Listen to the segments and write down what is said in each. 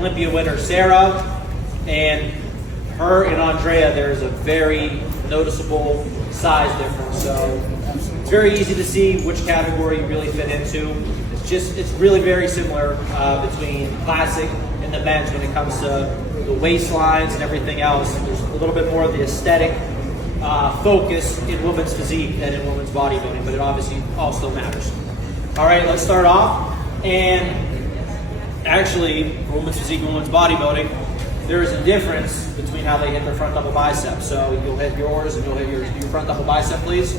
Olympia winner Sarah, and her and Andrea, there's a very noticeable size difference. So it's very easy to see which category you really fit into. It's really very similar between classic and the men's when it comes to the waistlines and everything else. There's a little bit more of the aesthetic focus in women's physique than in women's bodybuilding, but it obviously also matters. All right, let's start off. And actually, for women's physique and women's bodybuilding, there is a difference between how they hit their front double bicep. So you'll hit yours and you'll hit your front double bicep, please.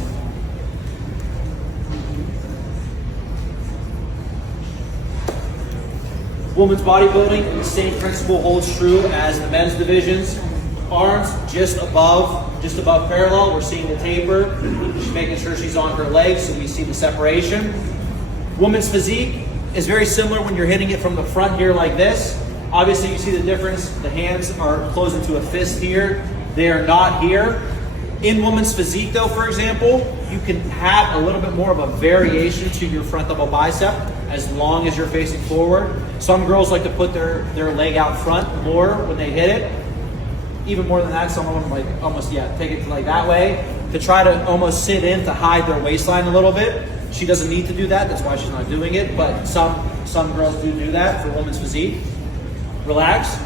Women's bodybuilding, the same principle holds true as the men's divisions. Arms just above parallel. We're seeing the taper. She's making sure she's on her legs, so we see the separation. Women's physique is very similar when you're hitting it from the front here like this. Obviously, you see the difference. The hands are closed into a fist here. They are not here. In women's physique, though, for example, you can have a little bit more of a variation to your front double bicep as long as you're facing forward. Some girls like to put their leg out front more when they hit it. Even more than that, some of them like almost, take it like that way to try to almost sit in to hide their waistline a little bit. She doesn't need to do that. That's why she's not doing it. But some girls do that for women's physique. Relax.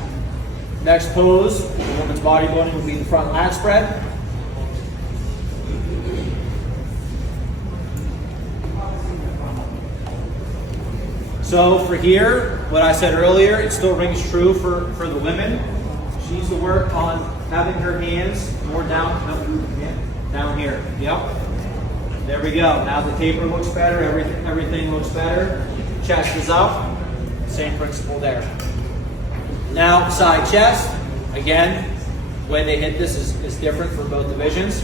Next pose for women's bodybuilding would be the front lat spread. So for here, what I said earlier, it still rings true for the women. She needs to work on having her hands more down here. Yep. There we go. Now the taper looks better. Everything looks better. Chest is up. Same principle there. Now side chest. Again, the way they hit this is different for both divisions.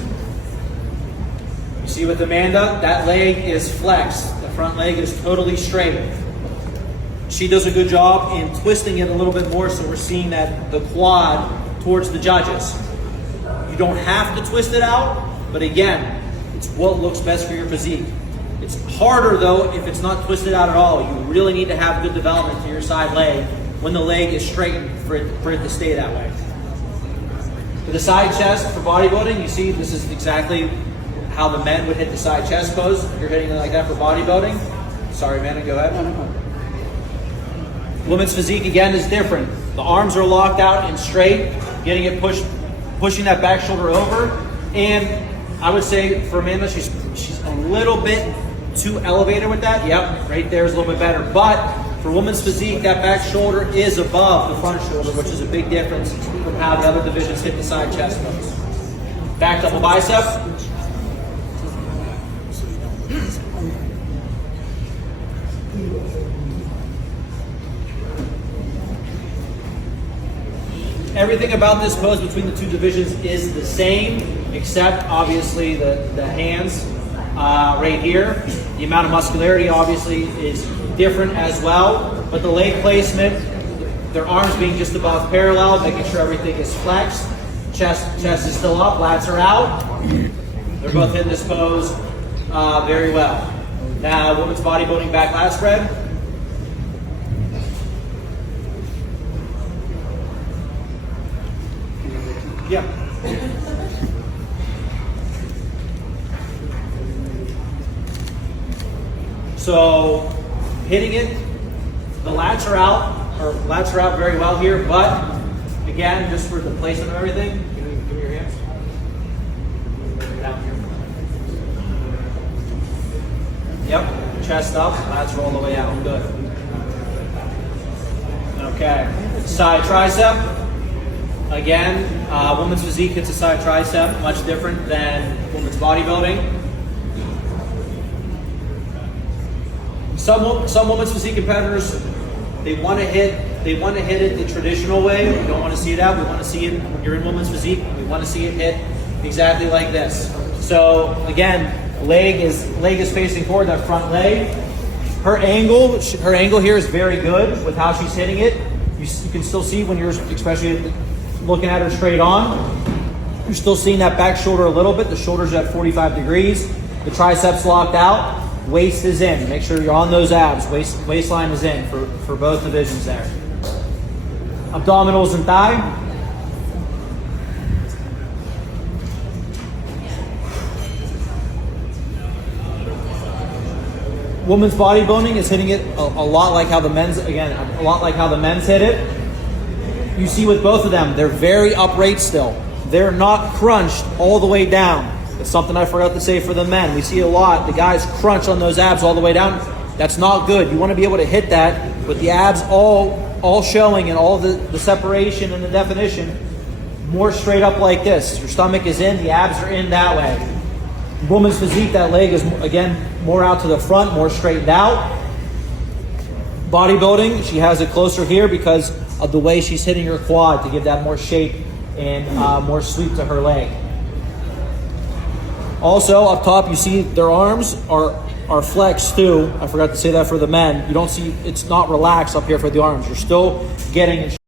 You see with Amanda, that leg is flexed. The front leg is totally straight. She does a good job in twisting it a little bit more, so we're seeing that the quad towards the judges. You don't have to twist it out, but again, it's what looks best for your physique. It's harder though if it's not twisted out at all. You really need to have good development to your side leg when the leg is straightened for it to stay that way. For the side chest for bodybuilding, you see this is exactly how the men would hit the side chest pose. You're hitting it like that for bodybuilding. Sorry, Amanda, go ahead. Women's physique again is different. The arms are locked out and straight, getting it pushing that back shoulder over. And I would say for Amanda, she's a little bit too elevated with that. Yep, right there is a little bit better. But for women's physique, that back shoulder is above the front shoulder, which is a big difference from how the other divisions hit the side chest pose. Back double bicep. Everything about this pose between the two divisions is the same, except obviously the hands right here. The amount of muscularity obviously is different as well, but the leg placement, their arms being just above parallel, making sure everything is flexed. Chest is still up, lats are out. They're both in this pose very well. Now, women's bodybuilding back lat spread. Yeah. So hitting it, the lats are out very well here, but again, just for the placement of everything, give me your hands. Down here. Yep, chest up, lats roll the way out, good. Okay, side tricep. Again, women's physique hits a side tricep, much different than women's bodybuilding. Some women's physique competitors, they want to hit it the traditional way. We don't want to see that. We want to see it when you're in women's physique. We want to see it hit exactly like this. So again, leg is facing forward. That front leg. Her angle here is very good with how she's hitting it. You can still see when you're especially looking at her straight on. You're still seeing that back shoulder a little bit. The shoulder's at 45 degrees. The triceps locked out. Waist is in. Make sure you're on those abs. Waistline is in for both divisions there. abdominals and thigh. Women's bodybuilding is hitting it a lot like how the men's, again, a lot like how the men's hit it. You see with both of them, they're very upright still. They're not crunched all the way down. It's something I forgot to say for the men. We see a lot, the guys crunch on those abs all the way down. That's not good. You want to be able to hit that with the abs all showing and all the separation and the definition. More straight up like this. Your stomach is in, the abs are in that way. Woman's physique, that leg is, again, more out to the front, more straightened out. Bodybuilding, she has it closer here because of the way she's hitting her quad to give that more shape and more sweep to her leg. Also, up top, you see their arms are flexed too. I forgot to say that for the men. You don't see, it's not relaxed up here for the arms. You're still getting